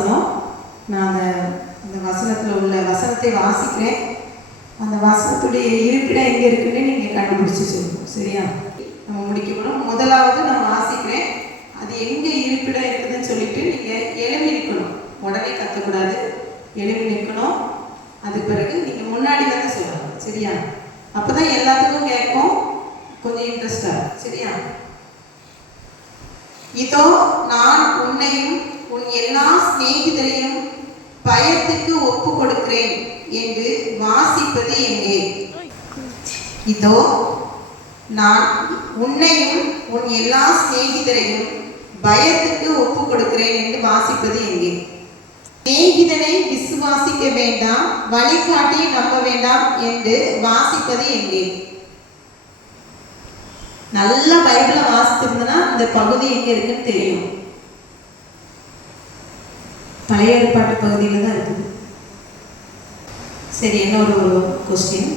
வசனம். நான் அந்த வசனத்தில் உள்ள வசனத்தை வாசிக்கிறேன். அந்த வசனத்துடைய இருப்பிடம் எங்கே இருக்குன்னு நீங்கள் கண்டுபிடிச்சி சொல்லணும். சரியா? நம்ம முடிக்கணும். முதலாவது நான் வாசிக்கிறேன், அது எங்கே இருப்பிடம் இருக்குதுன்னு சொல்லிட்டு நீங்கள் எழுப்பி நிற்கணும். உடனே கத்தக்கூடாது, எழுப்பி நிற்கணும். அதுக்கு பிறகு நீங்கள் முன்னாடி வந்து சொல்லணும். சரியா? அப்போ தான் எல்லாத்துக்கும் கேட்கும், கொஞ்சம் இன்ட்ரெஸ்டாக. சரியா? இதோ நான் உன்னையும் உன் எல்லா சிநேகிதரையும் பயத்துக்கு ஒப்பு கொடுக்கிறேன் என்று வாசிப்பது எங்கே? இதோ நான் உன்னையும் உன் எல்லா சிநேகிதரையும் பயத்துக்கு ஒப்பு கொடுக்கிறேன் என்று வாசிப்பது எங்கே? சிநேகிதனை விசுவாசிக்க வேண்டாம், வழிகாட்டி நம்ப வேண்டாம் என்று வாசிப்பது எங்கே? நல்ல பைபிளை வாசித்திருந்தனா இந்த பகுதி எங்க இருக்குன்னு தெரியும். பழைய ஏற்பாட்டு பகுதியில் தான் இருக்குது. சரி, இன்னொரு கொஸ்டின்.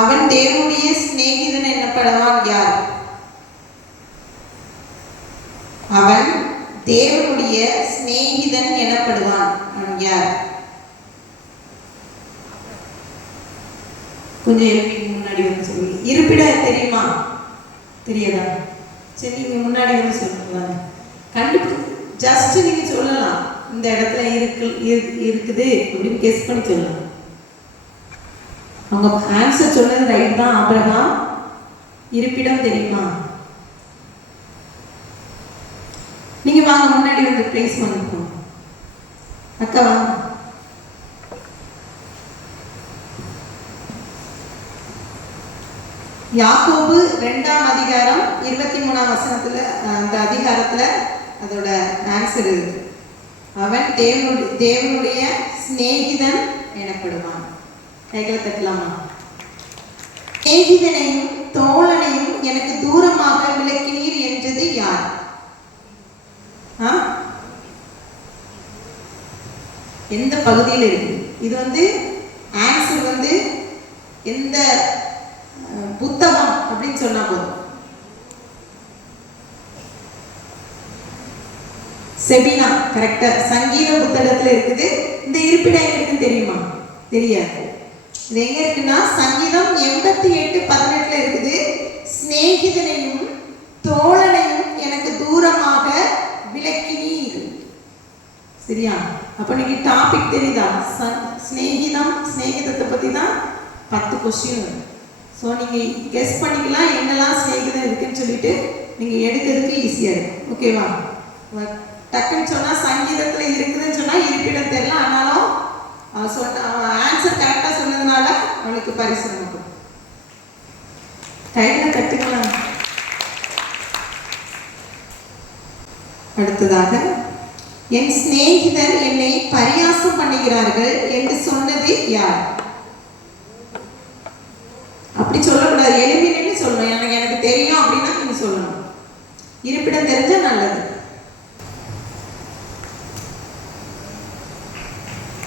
அவன் தேவனுடைய சிநேகிதன் என்னப்படுவான் யார்? அவன் தேவனுடைய சிநேகிதன் எனப்படுவான் யார்? கொஞ்சம் எழுப்பிக்கு முன்னாடி வந்து சொல்லுங்க. இருப்பிடம் தெரியுமா? தெரியாதா? சரி, நீங்கள் முன்னாடி வந்து சொல்லுங்க. கண்டுபிடி, ஜஸ்ட் நீங்கள் சொல்லலாம், இந்த இடத்துல இருக்குது அப்படின்னு கெஸ் பண்ணி சொல்லலாம். அவங்க ஆன்சர் சொன்னது ரைட் தான். ஆபிரகாம். இருப்பிடம் தெரியுமா? நீங்க வாங்க, முன்னாடி வந்து பிளேஸ் பண்ணிக்கோங்க. அக்கா வாங்க. யாக்கோபு 2ஆம் அதிகாரம் 23ஆம் வசனத்துல, அந்த அதிகாரத்துல அதோட ஆன்சர் இருக்கு. அவன் தேவனுடைய சிநேகிதன் எனப்படுவான். கைகளை தட்டலாமா? சிநேகிதனையும் தோழனையும் எனக்கு தூரமாக விலக்கினீர் என்றது யார்? எந்த பகுதியில் இருக்கு? இது வந்து ஆன்சர் வந்து எந்த புத்தகம் அப்படின்னு சொன்னா போதும். செபினா கரெக்டா. சங்கீத புத்தகத்துல இருக்குது. இந்த இருப்பிடம் எங்க இருக்குன்னு தெரியுமா? தெரியாது. இது எங்க இருக்குன்னா சங்கீதம் 88:18 இருக்குது. சிநேகிதனையும் தோழனையும் எனக்கு தூரமாக விலக்கினீர். சரியா? அப்ப நீங்க டாபிக் தெரியுதா? சிநேகிதத்தை பத்தி தான் 10 கொஸ்டின் வரும். ஸோ நீங்கள் கெஸ் பண்ணிக்கலாம் என்னெல்லாம் சிநேகிதம் இருக்குன்னு சொல்லிட்டு நீங்கள் எடுக்கிறதுக்கு ஈஸியாக இருக்கும். ஓகேவா? டக்குன்னு சொன்னால் சங்கீதத்தில் இருக்குதுன்னு சொன்னால் இருப்பிடம் தெரியல. ஆனாலும் அவன் ஆன்சர் கரெக்டாக சொன்னதுனால அவனுக்கு பரிசு நமக்கு. கையில் கற்றுக்கலாம். அடுத்ததாக, என் சிநேகிதர் என்னை பரியாசம் பண்ணுகிறார்கள் என்று சொன்னது யார்? அப்படி சொல்லக்கூடாது, எழுப்பினு சொல்லணும். எனக்கு தெரியும் அப்படின்னா நீங்க சொல்லணும். இருப்பிடம் தெரிஞ்சா நல்லது.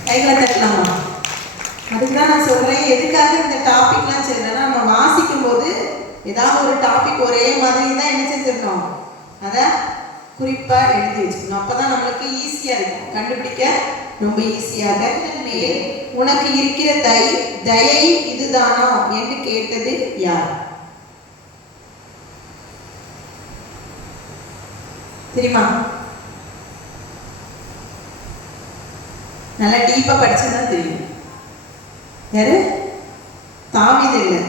கைகளை தட்டலாமா? அதுக்குதான் நான் சொல்றேன், எதுக்காக இந்த டாபிக்லாம் செய்யறேன்னா, நம்ம வாசிக்கும் போது ஏதாவது ஒரு டாபிக் ஒரே மாதிரி தான் என்ன செஞ்சிருக்கோம், அதை குறிப்பா எழுதி வச்சுக்கணும். அப்பதான் நம்மளுக்கு ஈஸியா இருக்கும், கண்டுபிடிக்க ரொம்ப ஈஸியாக. மேல் உனக்கு இருக்கிற தயை இதுதானோ என்று கேட்டது யார்? தெரியுமா? நல்லா டீப்பா படிச்சதான் தெரியும். யாரு? தாவீது இல்லை.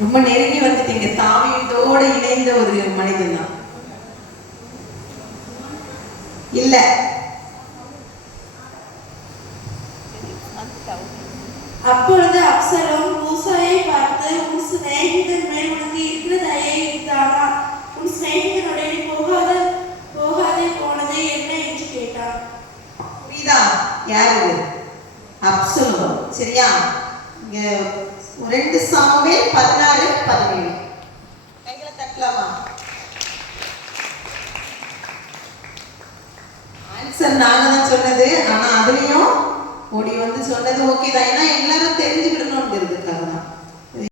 ரொம்ப நெருங்கி வந்துட்டீங்க. தாவீதோட இணைந்த ஒரு மனிதன் தான். இல்ல, அப்பொழுது அப்சலோம் ஊசாயை பார்த்து, உன் சிநேகிதன் மேல் உனக்கு இருக்கிற தயை இதுதானா? உன் சிநேகிதனுடைய போகாதே போனது என்ன என்று கேட்டான். புரியுதா? யாரு? அப்சலோம். சரியா? 2 சாமுவேல் 16